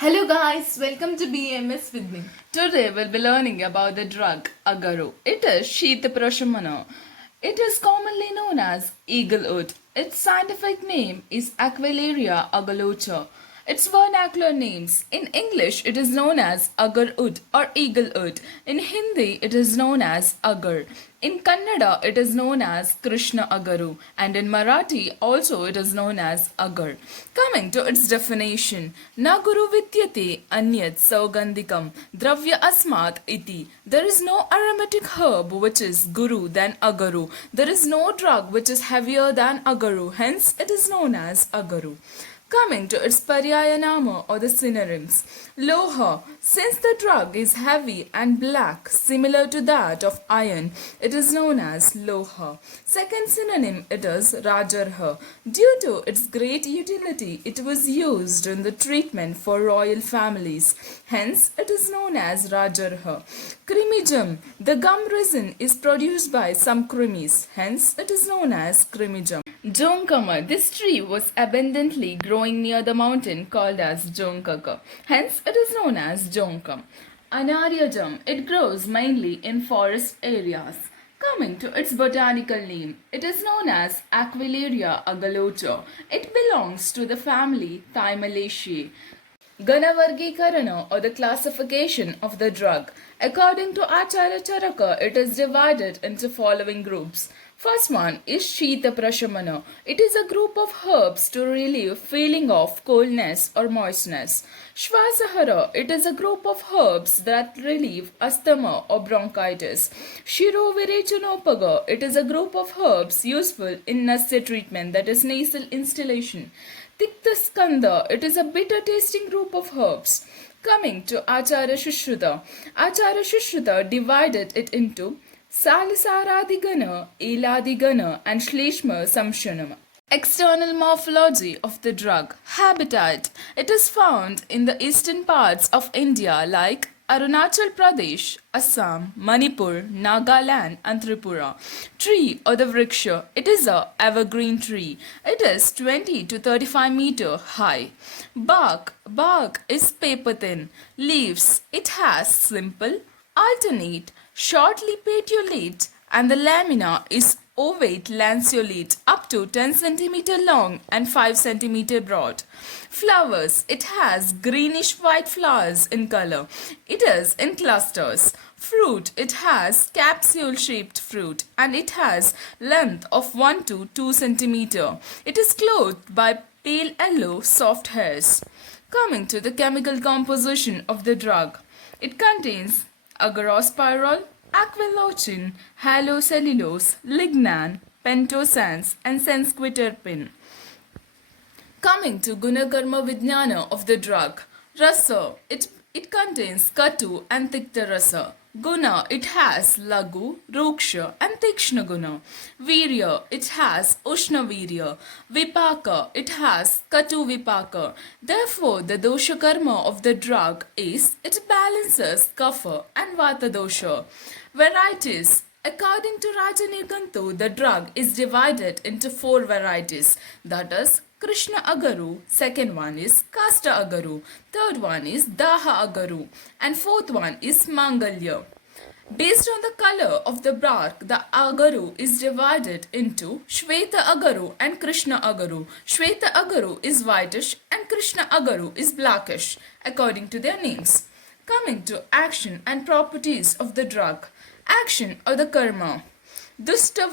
Hello guys, welcome to BMS with me. Today we'll be learning about the drug Agaru. It is Shitaprashamana. It is commonly known as eaglewood. Its scientific name is Aquilaria agalocha. Its vernacular names. In English, it is known as agarwood or eaglewood. In Hindi, it is known as agar. In Kannada, it is known as Krishna Agaru, and in Marathi, also it is known as agar. Coming to its definition, Na guru vidyate anyat saugandhikam dravya asmat iti. There is no aromatic herb which is guru than agaru. There is no drug which is heavier than agaru, hence it is known as agaru. Coming to its Paryayanama or the synonyms. Loha. Since the drug is heavy and black, similar to that of iron, it is known as Loha. Second synonym it is Rajarha. Due to its great utility, it was used in the treatment for royal families. Hence, it is known as Rajarha. Crimijam. The gum resin is produced by some cremies. Hence, it is known as Crimijam. Jonkama. This tree was abundantly growing near the mountain called as Jonkaka. Hence, it is known as Jonkam. Anaryajam. It grows mainly in forest areas. Coming to its botanical name, it is known as Aquilaria agalocha. It belongs to the family Thymelaceae. Ganavargikarana or the classification of the drug. According to Acharya Charaka, it is divided into following groups. First one is Shita Prashamana. It is a group of herbs to relieve feeling of coldness or moistness. Shvasahara. It is a group of herbs that relieve asthma or bronchitis. Shirovirechanopaga. It is a group of herbs useful in nasal treatment, that is nasal instillation. Tiktaskanda. It is a bitter tasting group of herbs. Coming to Acharya Shushruta. Acharya Shushruta divided it into Salisaradhigana, Eladigana, and Shleshma Samshanam. External morphology of the drug. Habitat. It is found in the eastern parts of India like Arunachal Pradesh, Assam, Manipur, Nagaland, and Tripura. Tree or the vriksha. It is a evergreen tree. It is 20 to 35 meter high. Bark. Bark is paper thin. Leaves. It has simple, alternate, shortly petiolate, and the lamina is ovate lanceolate up to 10 cm long and 5 cm broad. Flowers. It has greenish white flowers in color. It is in clusters. Fruit. It has capsule shaped fruit and it has length of 1 to 2 cm. It is clothed by pale yellow soft hairs. Coming to the chemical composition of the drug. It contains agarosparol, aquilocin, halocellulose, lignan, pentosans, and sesquiterpene. Coming to Gunakarma Vijnana of the drug. Rasa, it contains Katu and Tikta Rasa. Guna, it has Lagu, Ruksha, and Tikshna Guna. Virya, it has Ushna Virya. Vipaka, it has Katu Vipaka. Therefore, the dosha karma of the drug is it balances Kapha and Vata dosha. Varieties. According to Rajanirkantu, the drug is divided into 4 varieties, that is Krishna Agaru, second one is Kasta Agaru, third one is Daha Agaru, and fourth one is Mangalya. Based on the color of the bark, the Agaru is divided into Shweta Agaru and Krishna Agaru. Shweta Agaru is whitish and Krishna Agaru is blackish, according to their names. Coming to action and properties of the drug. Action or the karma. Dusta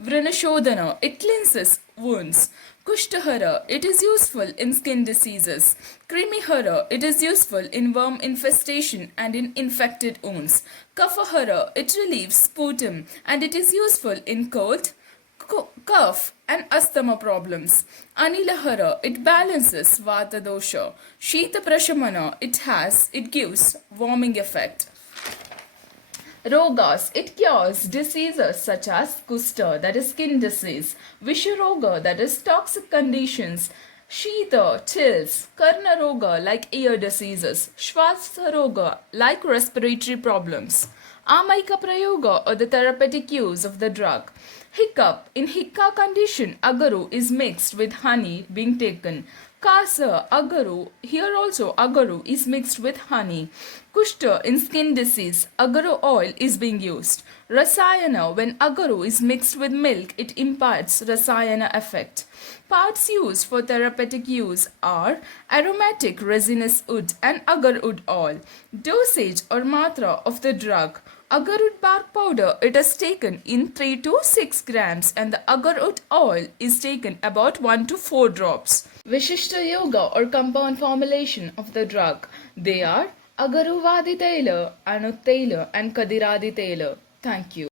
Vrinashodhana, it cleanses wounds. Kushtahara, it is useful in skin diseases. Krimihara, it is useful in worm infestation and in infected wounds. Kafahara, it relieves sputum and it is useful in cold, cough and asthma problems. Anilahara, it balances Vata dosha. Shita Prashamana, it gives warming effect. Rogas, it cures diseases such as Kusta, that is skin disease, Visharoga, that is toxic conditions, Shita, chills, Karnaroga, like ear diseases, Shvasaroga, like respiratory problems, Amaika Prayoga, or the therapeutic use of the drug. Hiccup. In hiccup condition, agaru is mixed with honey being taken. Kasa, agaru. Here also agaru is mixed with honey. Kushta, in skin disease, agaru oil is being used. Rasayana, when agaru is mixed with milk, it imparts rasayana effect. Parts used for therapeutic use are aromatic resinous wood and agar wood oil. Dosage or matra of the drug. Agarwood bark powder, it is taken in 3 to 6 grams and the agarwood oil is taken about 1 to 4 drops. Vishishta yoga or compound formulation of the drug. They are Agaruvadi Taila, Anut Taila and Kadiradi Taila. Thank you.